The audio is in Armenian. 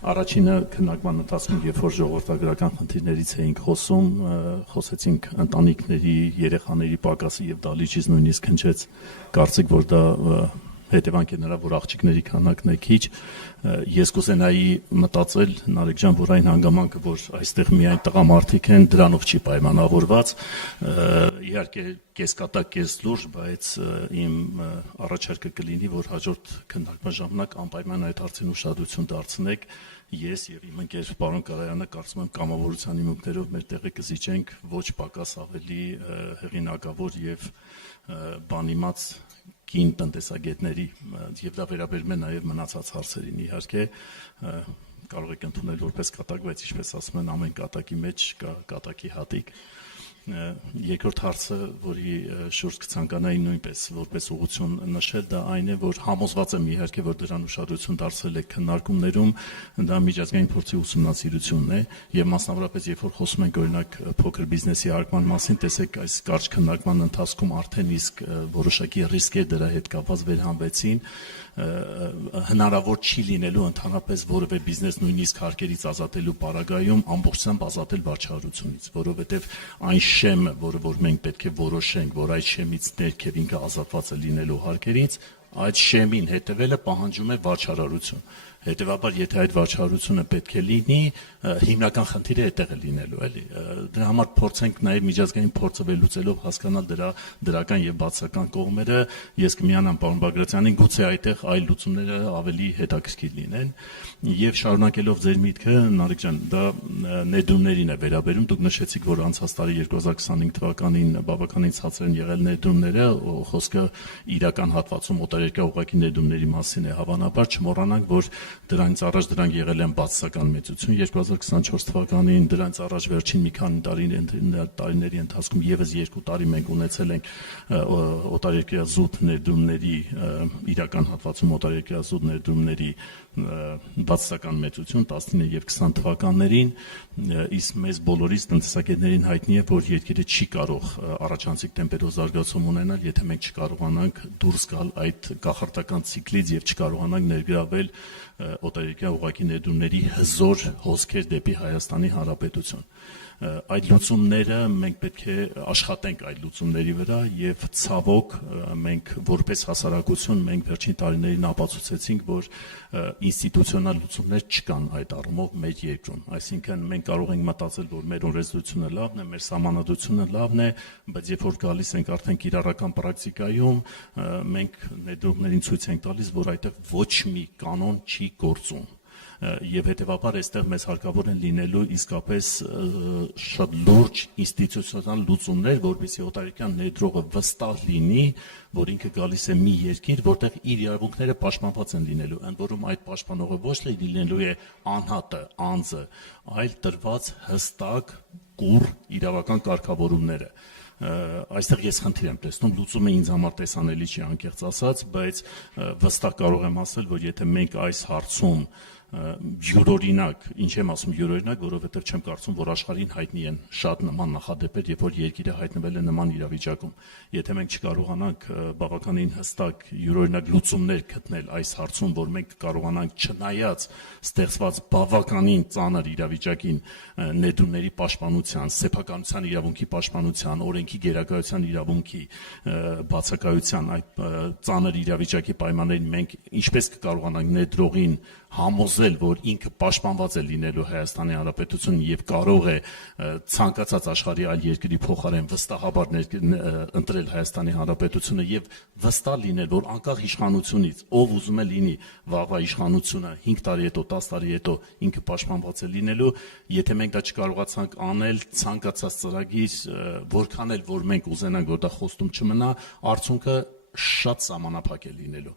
Առաջինը քննարկման ընթացքում, երբ որ ժողովրդագրական խնդիրներից էինք խոսում, խոսեցինք ընտանիքների, երեխաների պակասի եւ դալիճից նույնիսկ հնչեց կարծիք, որ դա հետևանք է նրա, որ աղջիկների քանակն է քիչ։ Ես կուզենայի մտածել, Նարեկ ջան, որ այն հանգամանքը, որ այստեղ միայն տղամարդիկ են, դրանով չի պայմանավորված։ Իհարկե կեսկատակ, կես լուրջ, բայց իմ առաջարկը կլինի, որ հաջորդ քննարկման ժամանակ անպայման այդ հարցին ուշադրություն դարձնեք։ Ես եւ իմ ընկեր պարոն Կարայանը կարծում եմ կամավորության հիմունքներով մեր տեղը կզիջենք ոչ պակաս ավելի հեղինակավոր եւ բանիմաց կին տնտեսագետների եւ դա վերաբերում է նաեւ մնացած հարցերին իհարկե կարող եք ընդունել որպես կատակ, բայց ինչպես ասում են ամեն կատակի մեջ կա կատակի հատիկ։ Երկրորդ հարցը, որի շուրջ կցանկանայի նույնպես որպես ուղղություն նշել, դա այն է, որ համոզված եմ իհարկե, որ դրան ուշադրություն դարձրել եք քննարկումներում, դա միջազգային փորձի ուսումնասիրությունն է եւ մասնավորապես երբ որ խոսում ենք օրինակ փոքր բիզնեսի արկման մասին, տեսեք այս կարճ քննարկման ընթացքում արդեն իսկ որոշակի ռիսկեր դրա հետ կապված վերհանվեցին, հնարավոր չի լինելու ընդհանրապես որևէ բիզնես նույնիսկ հարկերից ազատելու պարագայում ամբողջությամբ ազատել վաճառությունից, որովհետեւ այն շեմը, որը որ մենք պետք է որոշենք, որ այդ շեմից ներքև ինքը ազատված է լինելու հարկերից, այդ շեմին հետևելը պահանջում է վաճառություն։ Հետևաբար, եթե այդ վաճառությունը պետք է լինի, հիմնական խնդիրը այդտեղ է լինելու, էլի։ Դրա համար փորձենք նաև միջազգային փորձը վերլուծելով հասկանալ դրա դրական եւ բացական կողմերը։ Ես կմիանամ պարոն Բագրատյանին, գուցե այդտեղ այլ լուծումները ավելի հետաքրքիր լինեն։ Եվ շարունակելով ձեր միտքը, Նարեկ ջան, դա ներդրումներին է վերաբերում։ Դուք նշեցիք, որ անցած տարի 2025 թվականին բավականին ցածր են եղել ներդրումները, խոսքը իրական հատվածում օտարերկրյա ուղղակի ներդրումների մասին է, հավանաբար չմոռանանք, որ դրանից առաջ դրանք եղել են բացասական մեծություն 2024 թվականին, դրանից առաջ վերջին մի քանի տարիների ընթացքում եւս 2 տարի մենք ունեցել ենք օտարերկրյա զուտ ներդրումների իրական հատվածում օտարերկրյա զուտ ներդրումների բացասական մեծություն 19 եւ 20 թվականներին, իսկ մեզ բոլորիս տնտեսագետներին հայտնի է, որ երկիրը չի կարող առաջանցիկ տեմպերով զարգացում ունենալ, եթե մենք չկարողանանք դուրս գալ այդ կախարդական ցիկլից եւ չկարողանանք ներգրավել օտարերկրյա ուղղակի ներդրումների հզոր հոսքեր դեպի Հայաստանի Հանրապետություն։ Այդ լուծումները մենք պետք է աշխատենք այդ լուծումների վրա եւ ցավոք մենք որպես հասարակություն մենք վերջին տարիներին ապացուցեցինք, որ ինստիտուցիոնալ լուծումներ չկան այդ առումով մեր երկրում։ Այսինքն մենք կարող ենք մտածել, որ մեր օրենսդրությունը լավն է, մեր սահմանադրությունը լավն է, բայց երբ որ գալիս ենք արդեն կիրառական պրակտիկայում, մենք ներդրողներին ցույց ենք տալիս, որ այդտեղ ոչ մի կանոն չի գործում։ Եվ հետևաբար այստեղ մեզ հարկավոր են լինելու իսկապես շատ լուրջ ինստիտուցիոնալ լուծումներ, որպեսզի օտարերկրյա ներդրողը վստահ լինի, որ ինքը գալիս է մի երկիր, որտեղ իր իրավունքները պաշտպանված են լինելու, ընդ որում այդ պաշտպանողը ոչ թե լինելու է անհատը, անձը, այլ տրված հստակ կուռ իրավական կարգավորումները։ Այստեղ ես խնդիր եմ տեսնում, լուծումը ինձ համար տեսանելի չի անկեղծ ասած, բայց վստահ կարող եմ ասել, որ եթե մենք այս հարցում յուրօրինակ, ինչ եմ ասում յուրօրինակ, որովհետև չեմ կարծում, որ աշխարհին հայտնի են շատ նման նախադեպեր, երբ որ երկիրը հայտնվել է նման իրավիճակում։ Եթե մենք չկարողանանք բավականին հստակ յուրօրինակ լուծումներ գտնել այս հարցում, որ մենք կարողանանք չնայած ստեղծված բավականին ծանր իրավիճակին ներդրումների պաշտպանության, սեփականության իրավունքի պաշտպանության, օրենքի գերակայության իրավունքի բացակայության այդ ծանր իրավիճակի պայմաններին մենք ինչպես կկարողանանք ներդրողին համոզել, որ ինքը պաշտպանված է լինելու Հայաստանի Հանրապետությունն եւ կարող է ցանկացած աշխարհի այլ երկրի փոխարեն վստահաբար ընտրել Հայաստանի Հանրապետությունը եւ վստահ լինել, որ անկախ իշխանությունից, ով ուզում է լինի վաղվա իշխանությունը 5 տարի հետո, 10 տարի հետո ինքը պաշտպանված է լինելու, եթե մենք դա չկարողացանք անել, ցանկացած ծրագիր, որքան էլ որ մենք ուզենանք, որ դա խոստում չմնա, արդյունքը շատ սահմանափակ է լինելու։